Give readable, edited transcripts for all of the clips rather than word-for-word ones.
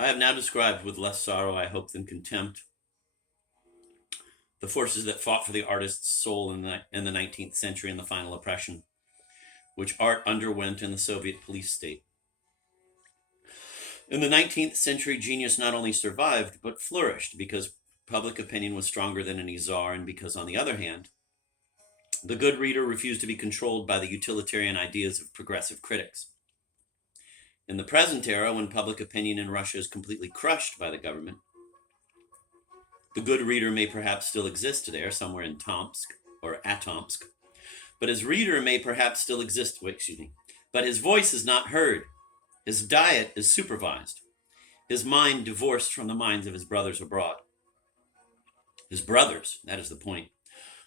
I have now described with less sorrow, I hope, than contempt, the forces that fought for the artist's soul in the 19th century and the final oppression, which art underwent in the Soviet police state. In the 19th century, genius not only survived, but flourished because public opinion was stronger than any czar, and because, on the other hand, the good reader refused to be controlled by the utilitarian ideas of progressive critics. In the present era, when public opinion in Russia is completely crushed by the government, the good reader may perhaps still exist there, somewhere in Tomsk or Atomsk, but his reader may perhaps still exist, but his voice is not heard. His diet is supervised. His mind divorced from the minds of his brothers abroad. His brothers, that is the point.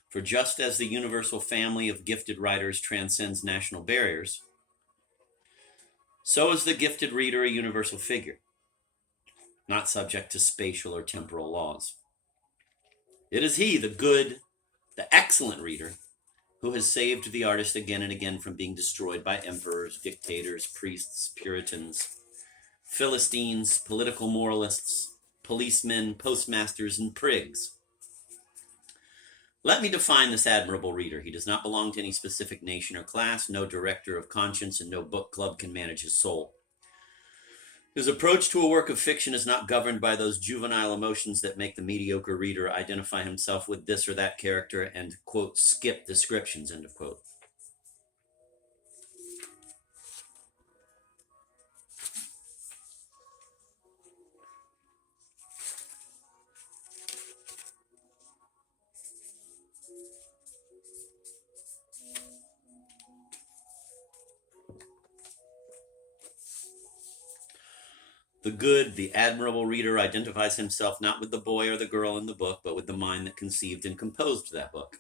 For just as the universal family of gifted writers transcends national barriers, so is the gifted reader a universal figure, not subject to spatial or temporal laws. It is he, the good, the excellent reader, who has saved the artist again and again from being destroyed by emperors, dictators, priests, Puritans, Philistines, political moralists, policemen, postmasters, and prigs. Let me define this admirable reader. He does not belong to any specific nation or class. No director of conscience and no book club can manage his soul. His approach to a work of fiction is not governed by those juvenile emotions that make the mediocre reader identify himself with this or that character and, quote, skip descriptions, end of quote. The good, the admirable reader identifies himself not with the boy or the girl in the book, but with the mind that conceived and composed that book.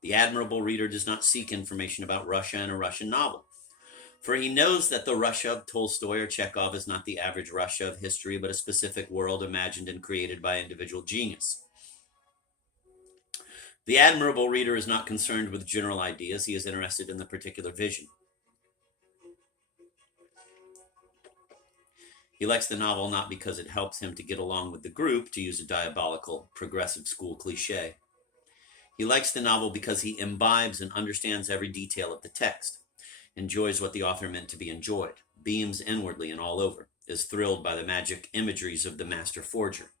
The admirable reader does not seek information about Russia in a Russian novel, for he knows that the Russia of Tolstoy or Chekhov is not the average Russia of history, but a specific world imagined and created by individual genius. The admirable reader is not concerned with general ideas, he is interested in the particular vision. He likes the novel not because it helps him to get along with the group, to use a diabolical progressive school cliche. He likes the novel because he imbibes and understands every detail of the text, enjoys what the author meant to be enjoyed, beams inwardly and all over, is thrilled by the magic imageries of the master forger.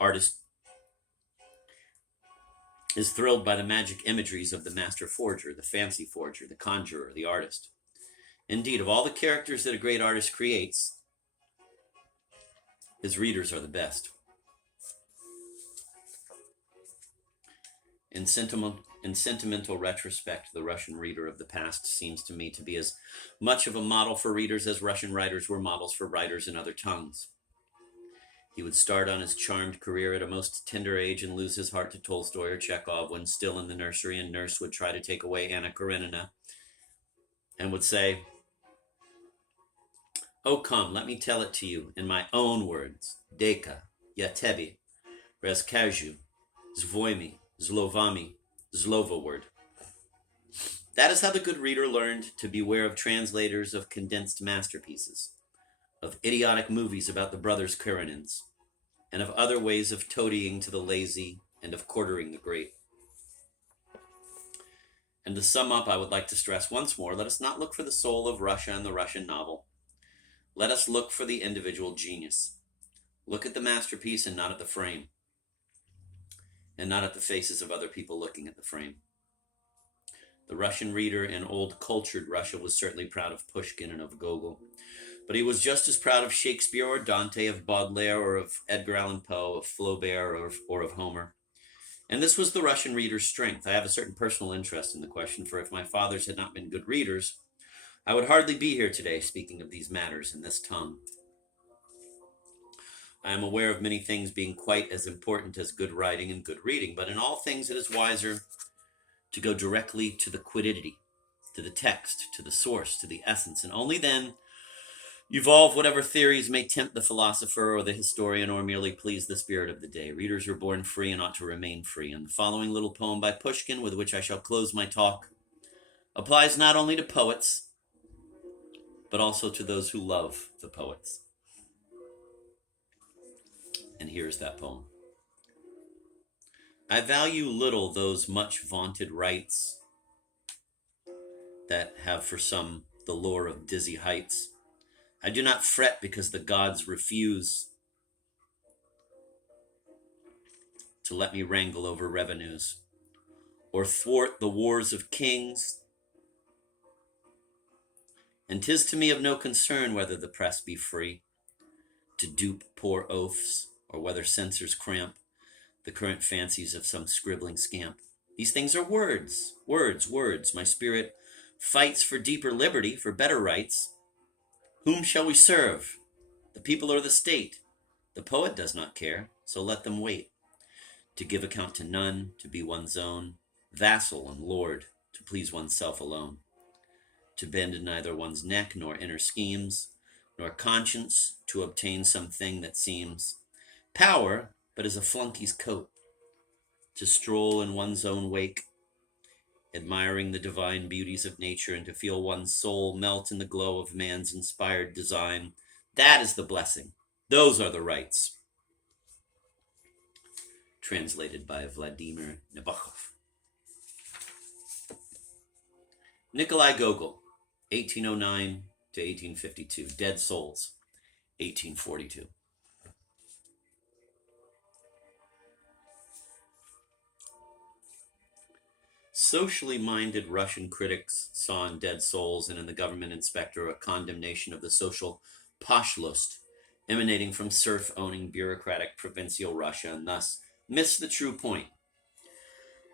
Artist is thrilled by the magic imageries of the master forger, the fancy forger, the conjurer, the artist. Indeed, of all the characters that a great artist creates, his readers are the best. In sentimental retrospect, the Russian reader of the past seems to me to be as much of a model for readers as Russian writers were models for writers in other tongues. He would start on his charmed career at a most tender age and lose his heart to Tolstoy or Chekhov when still in the nursery, and nurse would try to take away Anna Karenina and would say, "Oh, come, let me tell it to you in my own words. Deka, ya tebi, razkaju, zvoimi, zlovami, zlova word." That is how the good reader learned to beware of translators of condensed masterpieces, of idiotic movies about the brothers Karenins, and of other ways of toadying to the lazy and of quartering the great. And to sum up, I would like to stress once more, let us not look for the soul of Russia in the Russian novel. Let us look for the individual genius. Look at the masterpiece and not at the frame, and not at the faces of other people looking at the frame. The Russian reader in old cultured Russia was certainly proud of Pushkin and of Gogol, but he was just as proud of Shakespeare or Dante, of Baudelaire or of Edgar Allan Poe, of Flaubert or of Homer. And this was the Russian reader's strength. I have a certain personal interest in the question, for if my fathers had not been good readers, I would hardly be here today speaking of these matters in this tongue. I am aware of many things being quite as important as good writing and good reading, but in all things it is wiser to go directly to the quiddity, to the text, to the source, to the essence, and only then evolve whatever theories may tempt the philosopher or the historian or merely please the spirit of the day. Readers are born free and ought to remain free, and the following little poem by Pushkin, with which I shall close my talk, applies not only to poets, but also to those who love the poets. And here's that poem. I value little those much vaunted rights that have for some the lure of dizzy heights. I do not fret because the gods refuse to let me wrangle over revenues, or thwart the wars of kings. And 'tis to me of no concern whether the press be free to dupe poor oafs, or whether censors cramp the current fancies of some scribbling scamp. These things are words, words, words. My spirit fights for deeper liberty, for better rights. Whom shall we serve? The people or the state? The poet does not care, so let them wait. To give account to none, to be one's own vassal and lord, to please oneself alone. To bend neither one's neck nor inner schemes, nor conscience to obtain something that seems power, but is a flunkey's coat. To stroll in one's own wake, admiring the divine beauties of nature, and to feel one's soul melt in the glow of man's inspired design. That is the blessing. Those are the rights. Translated by Vladimir Nabokov. Nikolai Gogol, 1809 to 1852. Dead Souls, 1842. Socially minded Russian critics saw in Dead Souls and in the government inspector a condemnation of the social Pashlust emanating from serf-owning bureaucratic provincial Russia, and thus missed the true point.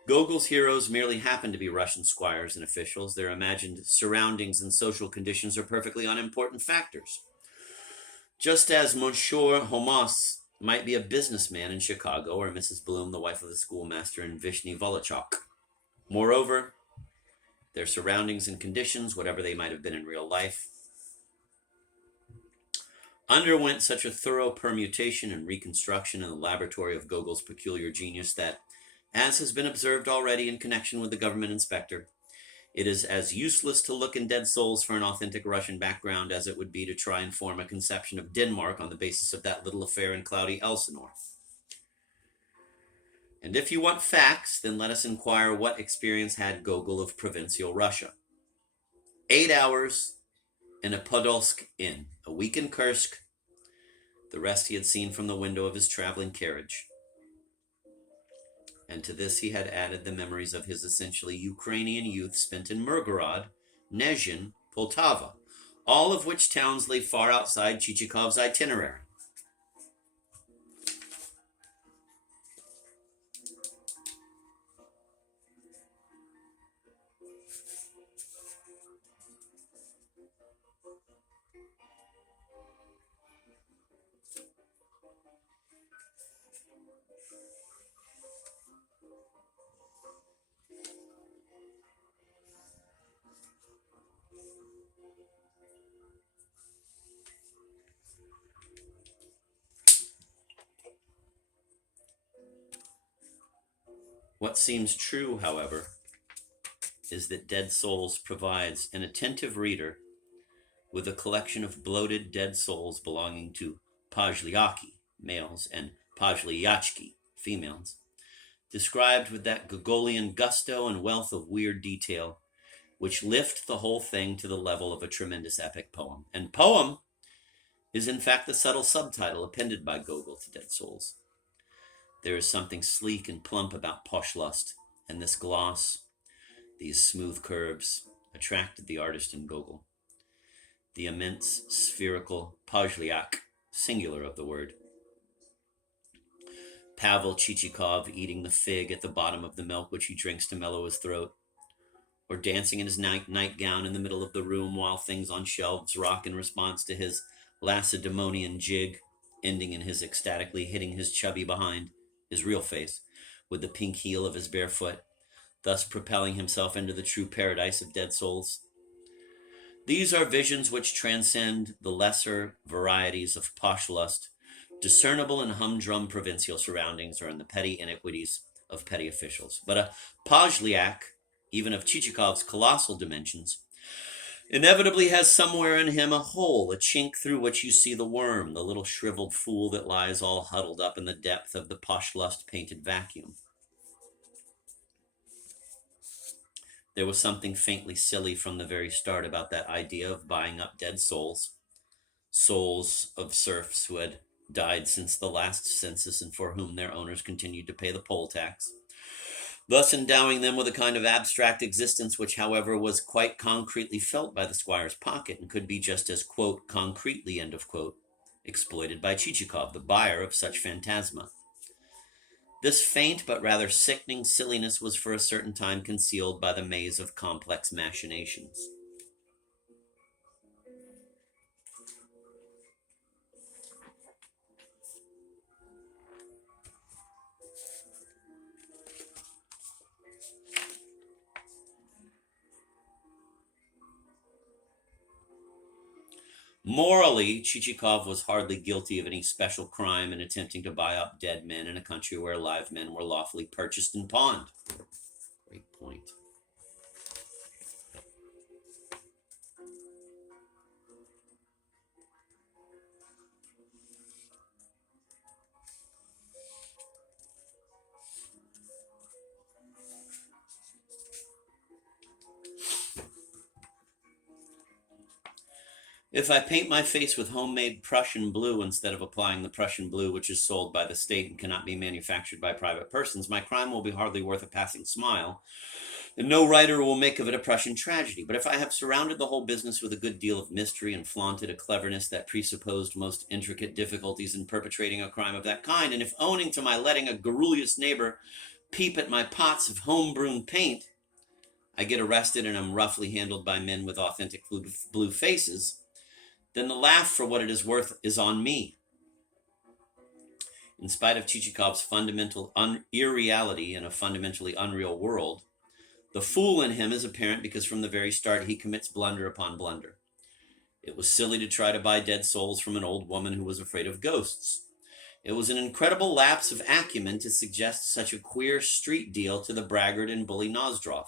Gogol's heroes merely happen to be Russian squires and officials. Their imagined surroundings and social conditions are perfectly unimportant factors. Just as Monsieur Homos might be a businessman in Chicago, or Mrs. Bloom, the wife of the schoolmaster in Vishny Volochyok. Moreover, their surroundings and conditions, whatever they might have been in real life, underwent such a thorough permutation and reconstruction in the laboratory of Gogol's peculiar genius that, as has been observed already in connection with the government inspector, it is as useless to look in Dead Souls for an authentic Russian background as it would be to try and form a conception of Denmark on the basis of that little affair in cloudy Elsinore. And if you want facts, then let us inquire what experience had Gogol of provincial Russia. 8 hours in a Podolsk inn, a week in Kursk, the rest he had seen from the window of his traveling carriage. And to this he had added the memories of his essentially Ukrainian youth spent in Mirgorod, Nezhin, Poltava, all of which towns lay far outside Chichikov's itinerary. What seems true, however, is that Dead Souls provides an attentive reader with a collection of bloated dead souls belonging to Pajliaki, males, and Pajliachki, females, described with that Gogolian gusto and wealth of weird detail which lift the whole thing to the level of a tremendous epic poem. And poem is in fact the subtle subtitle appended by Gogol to Dead Souls. There is something sleek and plump about Pashlust, and this gloss, these smooth curves, attracted the artist in Gogol. The immense, spherical Pajliak, singular of the word. Pavel Chichikov eating the fig at the bottom of the milk which he drinks to mellow his throat, or dancing in his nightgown in the middle of the room while things on shelves rock in response to his Lacedaemonian jig, ending in his ecstatically hitting his chubby behind, his real face, with the pink heel of his bare foot, thus propelling himself into the true paradise of Dead Souls. These are visions which transcend the lesser varieties of Pashlust, discernible in humdrum provincial surroundings or in the petty iniquities of petty officials. But a Pajliak, even of Chichikov's colossal dimensions, inevitably has somewhere in him a hole, a chink through which you see the worm, the little shriveled fool that lies all huddled up in the depth of the posh-lust painted vacuum. There was something faintly silly from the very start about that idea of buying up dead souls, souls of serfs who had died since the last census and for whom their owners continued to pay the poll tax, thus endowing them with a kind of abstract existence which, however, was quite concretely felt by the squire's pocket and could be just as, quote, concretely, end of quote, exploited by Chichikov, the buyer of such phantasma. This faint but rather sickening silliness was for a certain time concealed by the maze of complex machinations. Morally, Chichikov was hardly guilty of any special crime in attempting to buy up dead men in a country where live men were lawfully purchased and pawned. Great point. If I paint my face with homemade Prussian blue instead of applying the Prussian blue which is sold by the state and cannot be manufactured by private persons, my crime will be hardly worth a passing smile, and no writer will make of it a Prussian tragedy. But if I have surrounded the whole business with a good deal of mystery and flaunted a cleverness that presupposed most intricate difficulties in perpetrating a crime of that kind, and if owning to my letting a garrulous neighbor peep at my pots of home-brewn paint, I get arrested and am roughly handled by men with authentic blue faces, then the laugh for what it is worth is on me. In spite of Chichikov's fundamental irreality in a fundamentally unreal world, the fool in him is apparent because from the very start he commits blunder upon blunder. It was silly to try to buy dead souls from an old woman who was afraid of ghosts. It was an incredible lapse of acumen to suggest such a queer street deal to the braggart and bully Nozdrov.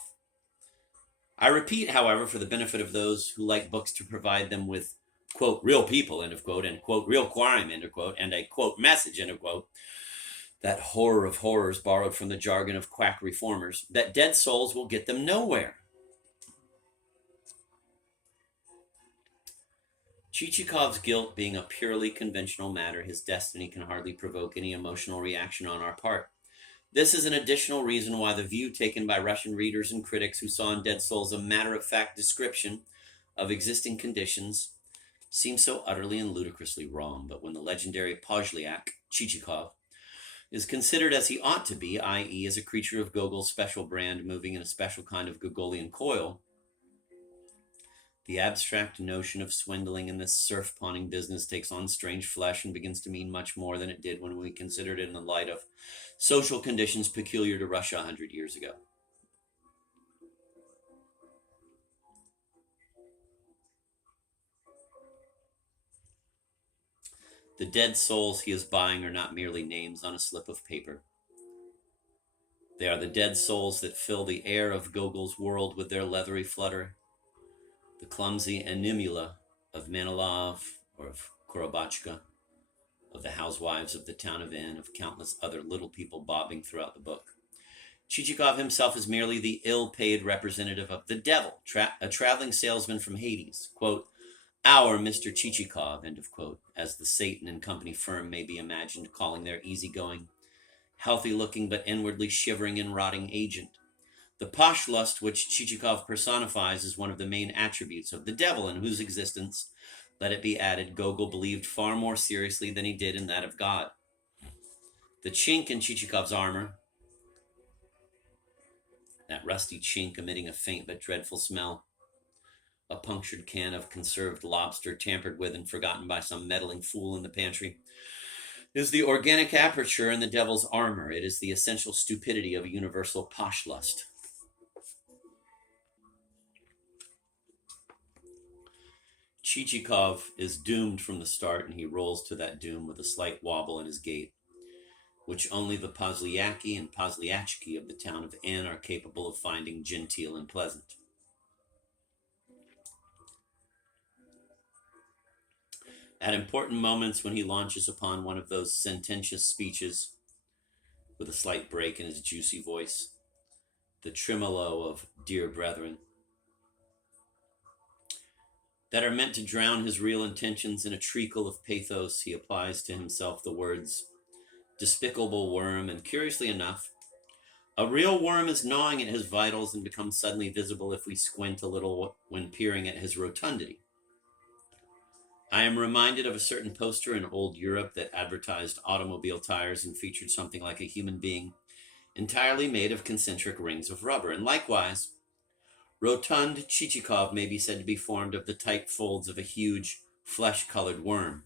I repeat, however, for the benefit of those who like books to provide them with, quote, real people, end of quote, and, quote, real crime, end of quote, and a, quote, message, end of quote, that horror of horrors borrowed from the jargon of quack reformers, that dead souls will get them nowhere. Chichikov's guilt being a purely conventional matter, his destiny can hardly provoke any emotional reaction on our part. This is an additional reason why the view taken by Russian readers and critics who saw in Dead Souls a matter-of-fact description of existing conditions seems so utterly and ludicrously wrong. But when the legendary Pozhlyak, Chichikov, is considered as he ought to be, i.e. as a creature of Gogol's special brand moving in a special kind of Gogolian coil, the abstract notion of swindling in this serf-pawning business takes on strange flesh and begins to mean much more than it did when we considered it in the light of social conditions peculiar to Russia 100 years ago. The dead souls he is buying are not merely names on a slip of paper. They are the dead souls that fill the air of Gogol's world with their leathery flutter, the clumsy animula of Manilov or of Korobachka, of the housewives of the town of N, of countless other little people bobbing throughout the book. Chichikov himself is merely the ill-paid representative of the devil, a traveling salesman from Hades, quote, our Mr. Chichikov, end of quote, as the Satan and Company firm may be imagined calling their easygoing, healthy-looking but inwardly shivering and rotting agent. The posh lust which Chichikov personifies is one of the main attributes of the devil, in whose existence, let it be added, Gogol believed far more seriously than he did in that of God. The chink in Chichikov's armor, that rusty chink emitting a faint but dreadful smell, a punctured can of conserved lobster tampered with and forgotten by some meddling fool in the pantry, is the organic aperture in the devil's armor. It is the essential stupidity of a universal posh lust. Chichikov is doomed from the start, and he rolls to that doom with a slight wobble in his gait, which only the Pozlyaki and Pozlyachki of the town of N are capable of finding genteel and pleasant. At important moments when he launches upon one of those sententious speeches with a slight break in his juicy voice, the tremolo of dear brethren, that are meant to drown his real intentions in a treacle of pathos, he applies to himself the words despicable worm, and curiously enough, a real worm is gnawing at his vitals and becomes suddenly visible if we squint a little when peering at his rotundity. I am reminded of a certain poster in old Europe that advertised automobile tires and featured something like a human being entirely made of concentric rings of rubber. And likewise, rotund Chichikov may be said to be formed of the tight folds of a huge, flesh-colored worm.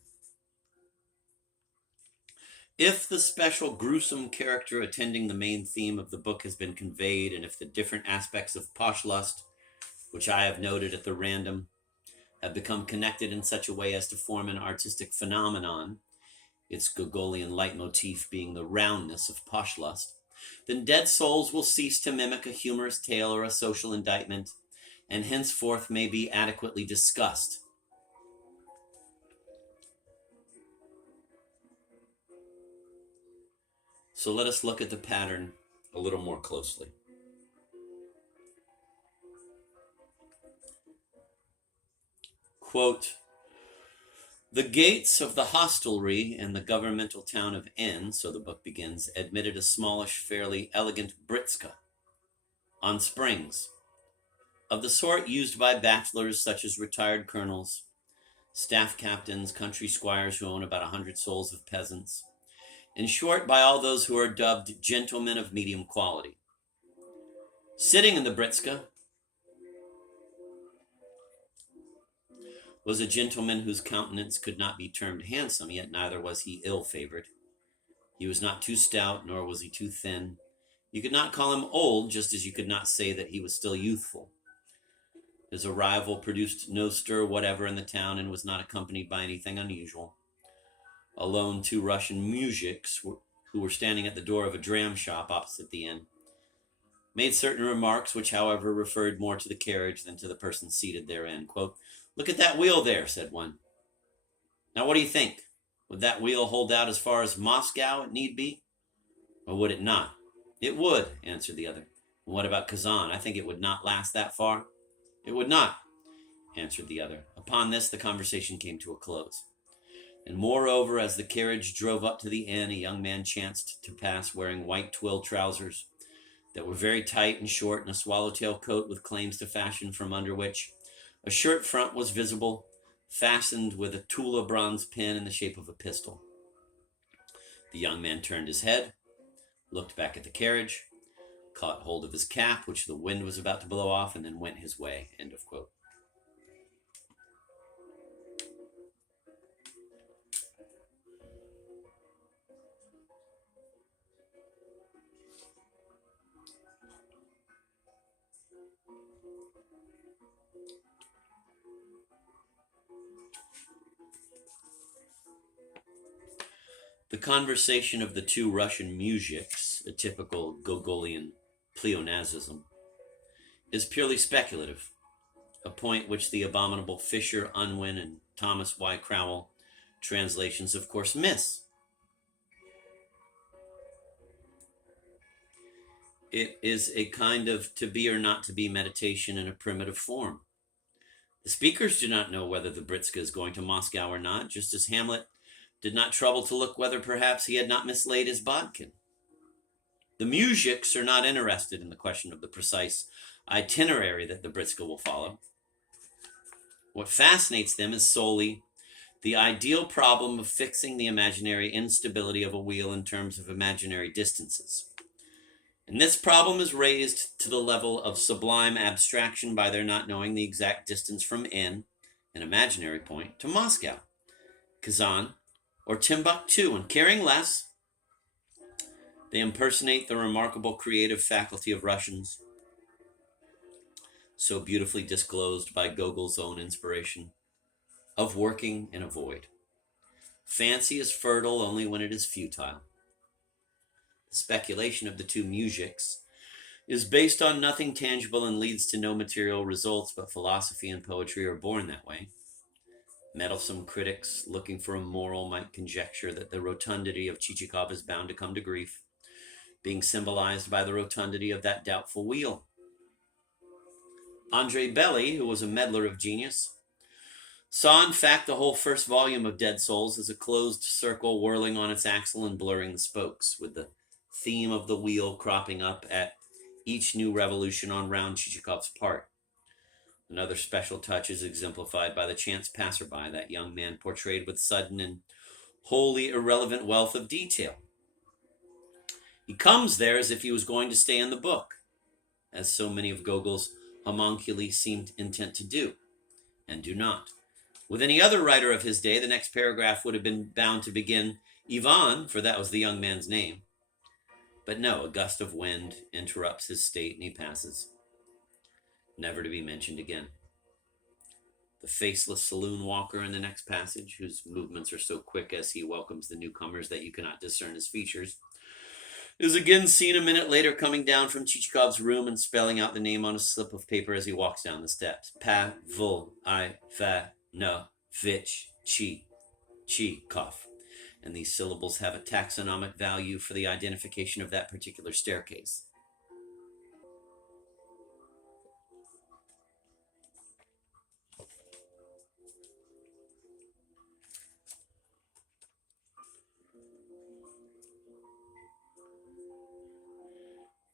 If the special gruesome character attending the main theme of the book has been conveyed, and if the different aspects of Poshlust, which I have noted at the random, have become connected in such a way as to form an artistic phenomenon, its Gogolian leitmotif being the roundness of Poshlust, then Dead Souls will cease to mimic a humorous tale or a social indictment, and henceforth may be adequately discussed. So let us look at the pattern a little more closely. Quote, the gates of the hostelry in the governmental town of N, so the book begins, admitted a smallish, fairly elegant britska on springs, of the sort used by bachelors such as retired colonels, staff captains, country squires who own about 100 souls of peasants, in short, by all those who are dubbed gentlemen of medium quality. Sitting in the britska was a gentleman whose countenance could not be termed handsome, yet neither was he ill-favored. He was not too stout, nor was he too thin. You could not call him old, just as you could not say that he was still youthful. His arrival produced no stir whatever in the town and was not accompanied by anything unusual. Alone, 2 Russian mujiks, who were standing at the door of a dram shop opposite the inn, made certain remarks which, however, referred more to the carriage than to the person seated therein. Quote, look at that wheel there, said one. Now what do you think? Would that wheel hold out as far as Moscow, it need be? Or would it not? It would, answered the other. And what about Kazan? I think it would not last that far. It would not, answered the other. Upon this, the conversation came to a close. And moreover, as the carriage drove up to the inn, a young man chanced to pass wearing white twill trousers that were very tight and short, and a swallowtail coat with claims to fashion, from under which a shirt front was visible, fastened with a Tula bronze pin in the shape of a pistol. The young man turned his head, looked back at the carriage, caught hold of his cap, which the wind was about to blow off, and then went his way. End of quote. The conversation of the 2 Russian mujiks, a typical Gogolian pleonasm, is purely speculative, a point which the abominable Fisher, Unwin, and Thomas Y. Crowell translations, of course, miss. It is a kind of to be or not to be meditation in a primitive form. The speakers do not know whether the britska is going to Moscow or not, just as Hamlet did not trouble to look whether perhaps he had not mislaid his bodkin. The mujiks are not interested in the question of the precise itinerary that the britska will follow. What fascinates them is solely the ideal problem of fixing the imaginary instability of a wheel in terms of imaginary distances. And this problem is raised to the level of sublime abstraction by their not knowing the exact distance from N, an imaginary point, to Moscow, Kazan, or Timbuktu, and caring less, they impersonate the remarkable creative faculty of Russians, so beautifully disclosed by Gogol's own inspiration, of working in a void. Fancy is fertile only when it is futile. The speculation of the 2 mujiks is based on nothing tangible and leads to no material results, but philosophy and poetry are born that way. Meddlesome critics looking for a moral might conjecture that the rotundity of Chichikov is bound to come to grief, being symbolized by the rotundity of that doubtful wheel. Andrei Belly, who was a meddler of genius, saw in fact the whole first volume of Dead Souls as a closed circle whirling on its axle and blurring the spokes, with the theme of the wheel cropping up at each new revolution on round Chichikov's part. Another special touch is exemplified by the chance passerby, that young man portrayed with sudden and wholly irrelevant wealth of detail. He comes there as if he was going to stay in the book, as so many of Gogol's homunculi seemed intent to do, and do not. With any other writer of his day, the next paragraph would have been bound to begin Ivan, for that was the young man's name. But no, a gust of wind interrupts his state and he passes, never to be mentioned again. The faceless saloon walker in the next passage, whose movements are so quick as he welcomes the newcomers that you cannot discern his features, is again seen a minute later coming down from Chichikov's room and spelling out the name on a slip of paper as he walks down the steps. Chichikov. And these syllables have a taxonomic value for the identification of that particular staircase.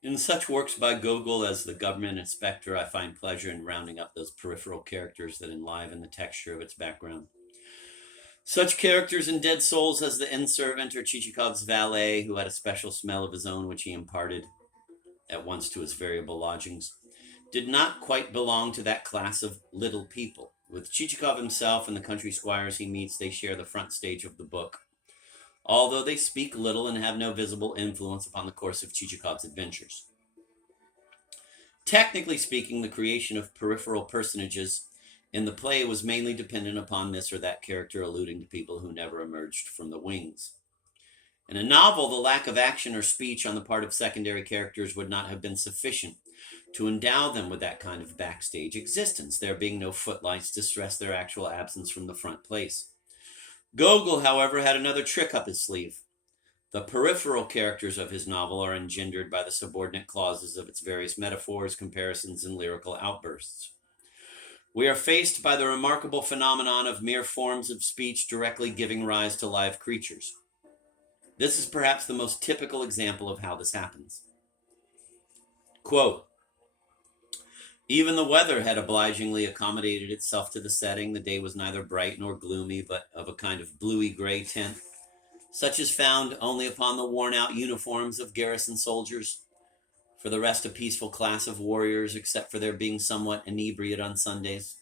In such works by Gogol as The Government Inspector, I find pleasure in rounding up those peripheral characters that enliven the texture of its background. Such characters in Dead Souls as the inn-servant or Chichikov's valet, who had a special smell of his own which he imparted at once to his variable lodgings, did not quite belong to that class of little people. With Chichikov himself and the country squires he meets, they share the front stage of the book, although they speak little and have no visible influence upon the course of Chichikov's adventures. Technically speaking, the creation of peripheral personages in the play was mainly dependent upon this or that character alluding to people who never emerged from the wings. In a novel, the lack of action or speech on the part of secondary characters would not have been sufficient to endow them with that kind of backstage existence, there being no footlights to stress their actual absence from the front place. Gogol, however, had another trick up his sleeve. The peripheral characters of his novel are engendered by the subordinate clauses of its various metaphors, comparisons, and lyrical outbursts. We are faced by the remarkable phenomenon of mere forms of speech directly giving rise to live creatures. This is perhaps the most typical example of how this happens. Quote, even the weather had obligingly accommodated itself to the setting. The day was neither bright nor gloomy, but of a kind of bluey-gray tint, such as found only upon the worn-out uniforms of garrison soldiers. For the rest, a peaceful class of warriors, except for their being somewhat inebriate on Sundays.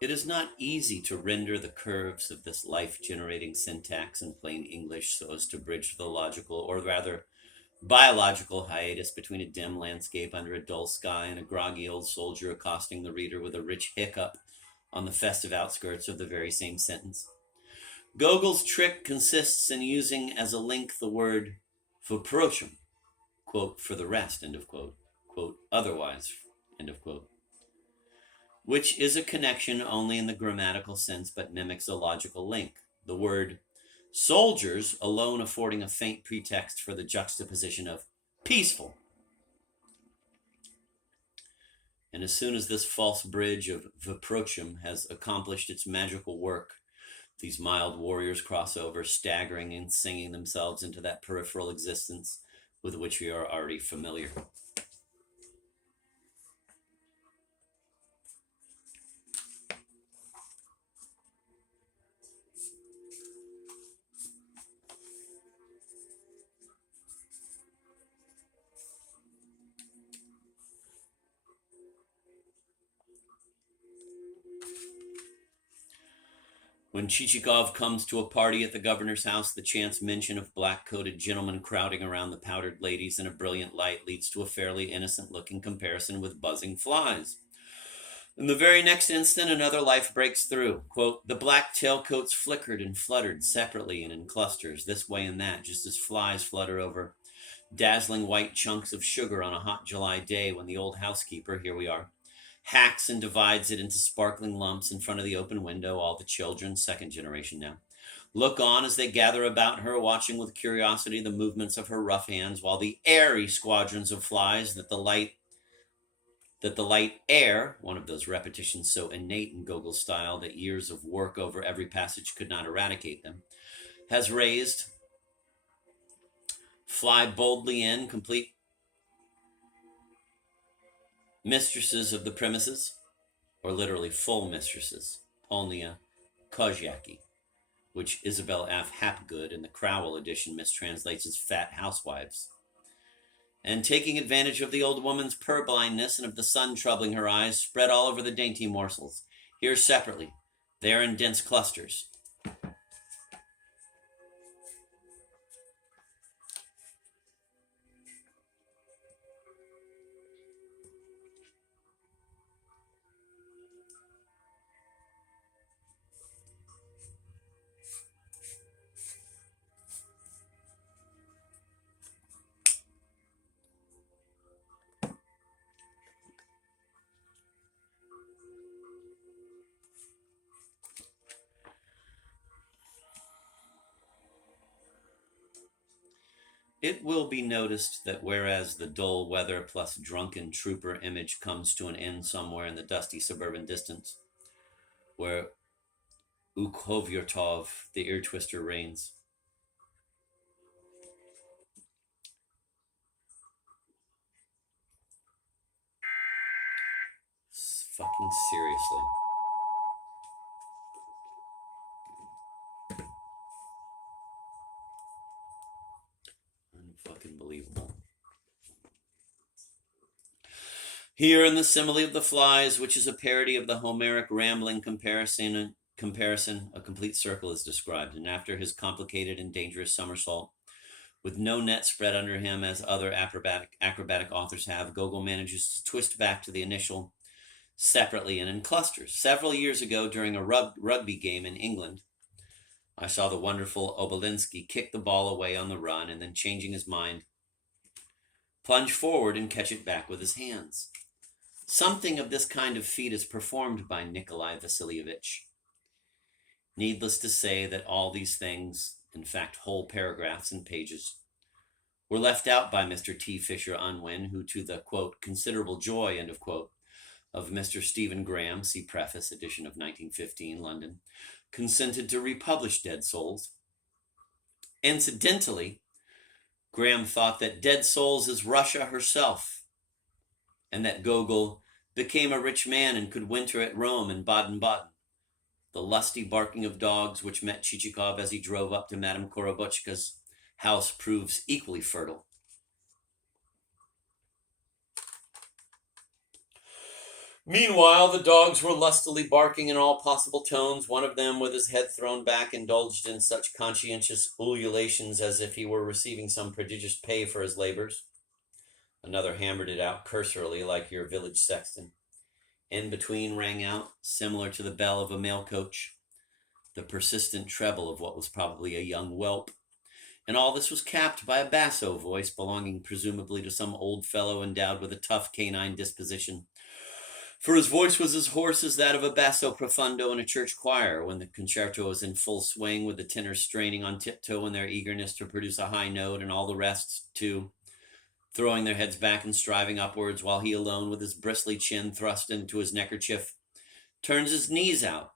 It is not easy to render the curves of this life-generating syntax in plain English so as to bridge the logical, or rather biological, hiatus between a dim landscape under a dull sky and a groggy old soldier accosting the reader with a rich hiccup on the festive outskirts of the very same sentence. Gogol's trick consists in using as a link the word vprochum, quote, for the rest, end of quote, quote, otherwise, end of quote, which is a connection only in the grammatical sense but mimics a logical link. The word soldiers alone affording a faint pretext for the juxtaposition of peaceful, And as soon as this false bridge of Viprochum has accomplished its magical work, these mild warriors cross over, staggering and singing themselves into that peripheral existence with which we are already familiar. When Chichikov comes to a party at the governor's house, the chance mention of black-coated gentlemen crowding around the powdered ladies in a brilliant light leads to a fairly innocent-looking comparison with buzzing flies. In the very next instant, another life breaks through. Quote, the black tailcoats flickered and fluttered separately and in clusters, this way and that, just as flies flutter over dazzling white chunks of sugar on a hot July day when the old housekeeper, here we are, hacks and divides it into sparkling lumps in front of the open window. All the children, second generation now, look on as they gather about her, watching with curiosity the movements of her rough hands, while the airy squadrons of flies that the light air, one of those repetitions so innate in Gogol's style that years of work over every passage could not eradicate them, has raised, fly boldly in, complete mistresses of the premises, or literally full mistresses, Polnia Kozhaki, which Isabel F. Hapgood in the Crowell edition mistranslates as fat housewives. And taking advantage of the old woman's purblindness and of the sun troubling her eyes, spread all over the dainty morsels, here separately, there in dense clusters. It will be noticed that whereas the dull weather plus drunken trooper image comes to an end somewhere in the dusty suburban distance, where Ukhovyartov, the ear twister, reigns, fucking seriously. Unfucking believable. Here in the simile of the flies, which is a parody of the Homeric rambling comparison, a complete circle is described, and after his complicated and dangerous somersault, with no net spread under him as other acrobatic authors have, Gogol manages to twist back to the initial separately and in clusters. Several years ago, during a rugby game in England, I saw the wonderful Obolinski kick the ball away on the run and then, changing his mind, plunge forward and catch it back with his hands. Something of this kind of feat is performed by Nikolai Vasilievich. Needless to say that all these things, in fact whole paragraphs and pages, were left out by Mr. T. Fisher Unwin, who, to the, quote, considerable joy, end of quote, of Mr. Stephen Graham, see preface, edition of 1915, London, consented to republish Dead Souls. Incidentally, Graham thought that Dead Souls is Russia herself, and that Gogol became a rich man and could winter at Rome and Baden-Baden. The lusty barking of dogs which met Chichikov as he drove up to Madame Korobotchka's house proves equally fertile. Meanwhile, the dogs were lustily barking in all possible tones. One of them, with his head thrown back, indulged in such conscientious ululations as if he were receiving some prodigious pay for his labors. Another hammered it out cursorily, like your village sexton. In between rang out, similar to the bell of a mail coach, the persistent treble of what was probably a young whelp. And all this was capped by a basso voice belonging presumably to some old fellow endowed with a tough canine disposition, for his voice was as hoarse as that of a basso profundo in a church choir when the concerto is in full swing, with the tenors straining on tiptoe in their eagerness to produce a high note, and all the rest to throwing their heads back and striving upwards, while he alone, with his bristly chin thrust into his neckerchief, turns his knees out,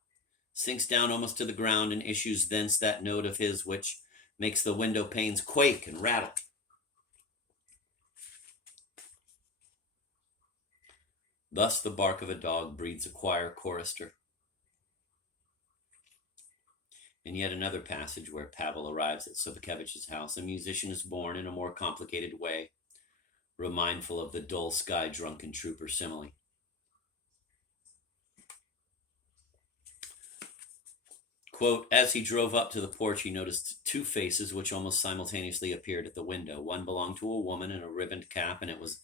sinks down almost to the ground, and issues thence that note of his which makes the window panes quake and rattle. Thus the bark of a dog breeds a choir chorister. In yet another passage where Pavel arrives at Sobakevitch's house, a musician is born in a more complicated way, remindful of the dull sky drunken trooper simile. Quote, as he drove up to the porch, he noticed two faces which almost simultaneously appeared at the window. One belonged to a woman in a ribboned cap, and it was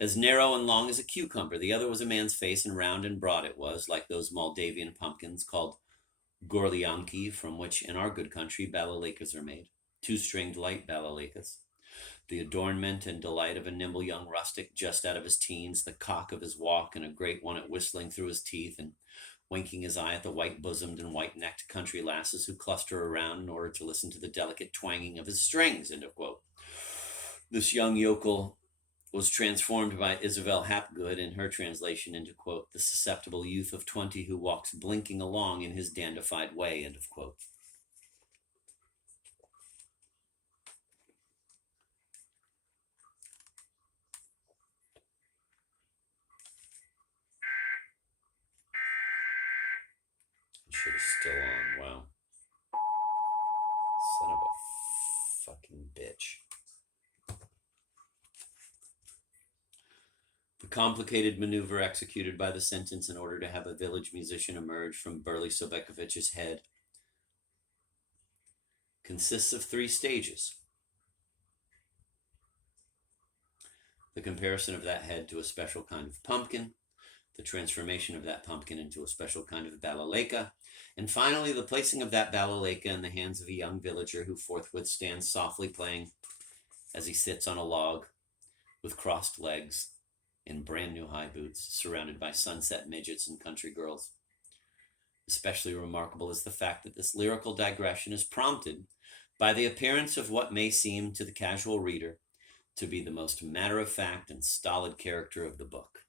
as narrow and long as a cucumber. The other was a man's face, and round and broad it was, like those Moldavian pumpkins called gorlianki, from which in our good country balalakas are made, two-stringed light balalakas. The adornment and delight of a nimble young rustic just out of his teens, the cock of his walk, and a great one at whistling through his teeth, and winking his eye at the white-bosomed and white-necked country lasses who cluster around in order to listen to the delicate twanging of his strings, end of quote. This young yokel was transformed by Isabel Hapgood in her translation into, quote, the susceptible youth of 20 who walks blinking along in his dandified way, end of quote. Shit is still on. Wow. Son of a fucking bitch. The complicated maneuver executed by the sentence in order to have a village musician emerge from burly Sobekovitch's head consists of 3 stages. The comparison of that head to a special kind of pumpkin, the transformation of that pumpkin into a special kind of balaleka, and finally the placing of that balaleka in the hands of a young villager who forthwith stands softly playing as he sits on a log with crossed legs in brand new high boots, surrounded by sunset midgets and country girls. Especially remarkable is the fact that this lyrical digression is prompted by the appearance of what may seem to the casual reader to be the most matter-of-fact and stolid character of the book.